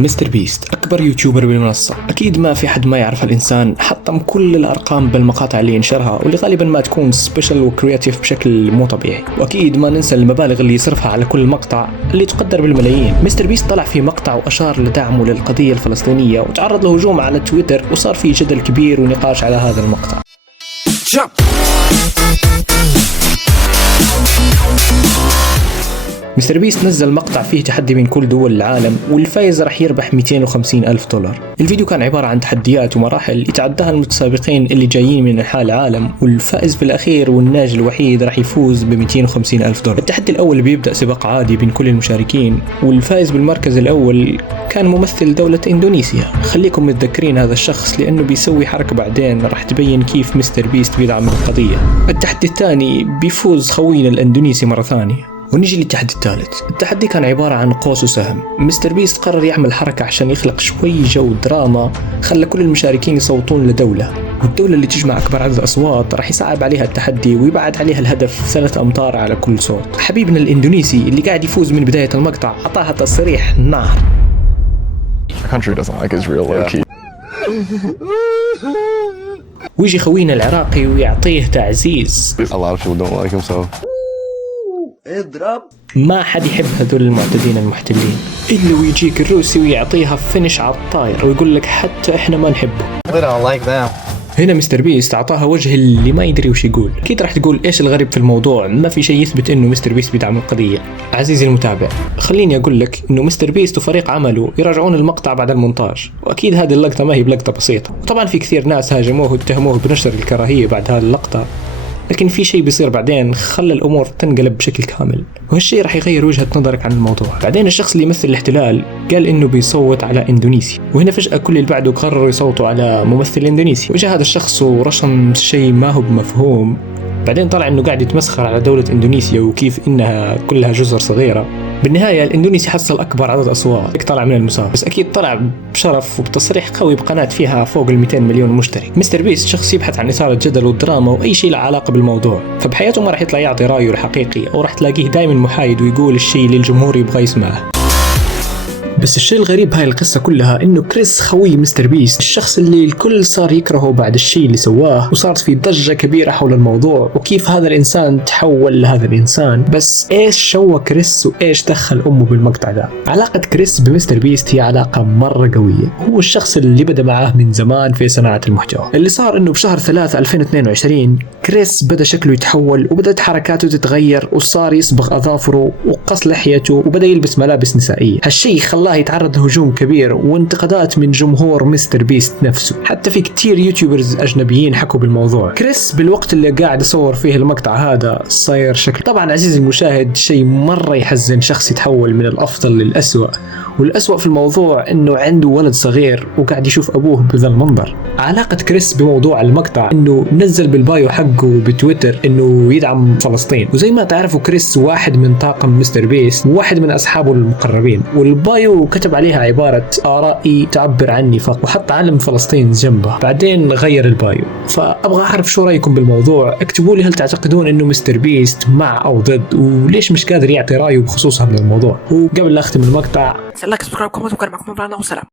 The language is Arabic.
مستر بيست أكبر يوتيوبر بالمنصة، أكيد ما في حد ما يعرف الإنسان. حطم كل الأرقام بالمقاطع اللي ينشرها واللي غالبا ما تكون سبيشال وكرياتيف بشكل مو طبيعي، وأكيد ما ننسى المبالغ اللي يصرفها على كل مقطع اللي تقدر بالملايين. مستر بيست طلع في مقطع وأشار لدعمه للقضية الفلسطينية وتعرض لهجوم على تويتر وصار في جدل كبير ونقاش على هذا المقطع. مستر بيست نزل مقطع فيه تحدي من كل دول العالم والفائز راح يربح 250 ألف دولار. الفيديو كان عبارة عن تحديات ومراحل يتعداها المتسابقين اللي جايين من أنحاء العالم، والفائز في الأخير والناجي الوحيد راح يفوز ب 250 ألف دولار. التحدي الأول بيبدأ سباق عادي بين كل المشاركين، والفائز بالمركز الأول كان ممثل دولة إندونيسيا. خليكم متذكرين هذا الشخص لأنه بيسوي حركة بعدين راح تبين كيف مستر بيست بيدعم القضية. التحدي الثاني بيفوز خوينا الإندونيسي مرة ثانية. ونجي للتحدي الثالث. التحدي كان عبارة عن قوس وسهم. مستر بيست قرر يعمل حركة عشان يخلق شوي جو دراما، خلى كل المشاركين يصوتون لدولة، والدولة اللي تجمع أكبر عدد أصوات راح يصعب عليها التحدي ويبعد عليها الهدف 3 أمتار على كل صوت. حبيبنا الإندونيسي اللي قاعد يفوز من بداية المقطع عطاها تصريح نار. ويجي خوينا العراقي ويعطيه تعزيز. اضرب. ما حد يحب هذول المعتدين المحتلين إلا ويجيك الروسي ويعطيها فينش على الطاير ويقول لك حتى إحنا ما نحبه. هنا مستر بيست أعطاها وجه اللي ما يدري وش يقول. أكيد راح تقول إيش الغريب في الموضوع؟ ما في شيء يثبت إنه مستر بيست بيدعم القضية. عزيزي المتابع، خليني أقول لك إنه مستر بيست وفريق عمله يراجعون المقطع بعد المونتاج، وأكيد هذه اللقطة ما هي بلقطة بسيطة. وطبعا في كثير ناس هاجموه واتهموه بنشر الكراهية بعد هذه اللقطة، لكن في شيء بيصير بعدين خلى الأمور تنقلب بشكل كامل، وهالشيء راح يغير وجهة نظرك عن الموضوع. بعدين الشخص اللي يمثل الاحتلال قال إنه بيصوت على إندونيسيا، وهنا فجأة كل اللي بعده قرروا يصوتوا على ممثل إندونيسي. وجاء هذا الشخص ورسم شيء ما هو بمفهوم. بعدين طلع إنه قاعد يتمسخر على دولة إندونيسيا وكيف إنها كلها جزر صغيرة. بالنهاية الإندونيسي حصل أكبر عدد أصوات، طلع من المسابقة، بس أكيد طلع بشرف وبتصريح قوي بقناة فيها فوق 200 مليون مشترك. مستر بيست شخص يبحث عن إثارة جدل والدراما وأي شيء له علاقة بالموضوع، فبحياته ما راح يطلع يعطي رأيه الحقيقي، أو راح تلاقيه دائما محايد ويقول الشيء اللي الجمهور يبغى يسمعه. بس الشيء الغريب هاي القصة كلها إنه كريس خوي مستر بيست، الشخص اللي الكل صار يكرهه بعد الشيء اللي سواه، وصارت في ضجة كبيرة حول الموضوع وكيف هذا الإنسان تحول لهذا الإنسان. بس إيش شوى كريس وإيش دخل أمه بالمقطع ده؟ علاقة كريس بمستر بيست هي علاقة مرة قوية. هو الشخص اللي بدأ معاه من زمان في صناعة المحتوى. اللي صار إنه بشهر 3 2022 كريس بدأ شكله يتحول وبدأت حركاته تتغير، وصار يصبغ أظافره وقص لحيته وبدأ يلبس ملابس نسائية. هالشيء خلاه يتعرض لهجوم كبير وانتقادات من جمهور مستر بيست نفسه. حتى في كتير يوتيوبرز أجنبيين حكوا بالموضوع. كريس بالوقت اللي قاعد يصور فيه المقطع هذا صاير شكل، طبعا عزيزي المشاهد، شيء مرة يحزن. شخص يتحول من الأفضل للأسوأ، والأسوأ في الموضوع إنه عنده ولد صغير وقاعد يشوف أبوه بذا المنظر. علاقة كريس بموضوع المقطع إنه نزل بالبايو حقه بتويتر إنه يدعم فلسطين، وزي ما تعرفوا كريس واحد من طاقم مستر بيست وواحد من أصحابه المقربين، والبايو كتب عليها عبارة آرائي تعبر عني فقط، وحط علم فلسطين جنبه. بعدين غير البايو. فأبغى أعرف شو رأيكم بالموضوع. اكتبوا لي هل تعتقدون إنه مستر بيست مع أو ضد، وليش مش قادر يعطي رأيه بخصوص هذا الموضوع. وقبل لا أختم المقطع لايك سبسكرايب كومنت وكان معكم. وسلام.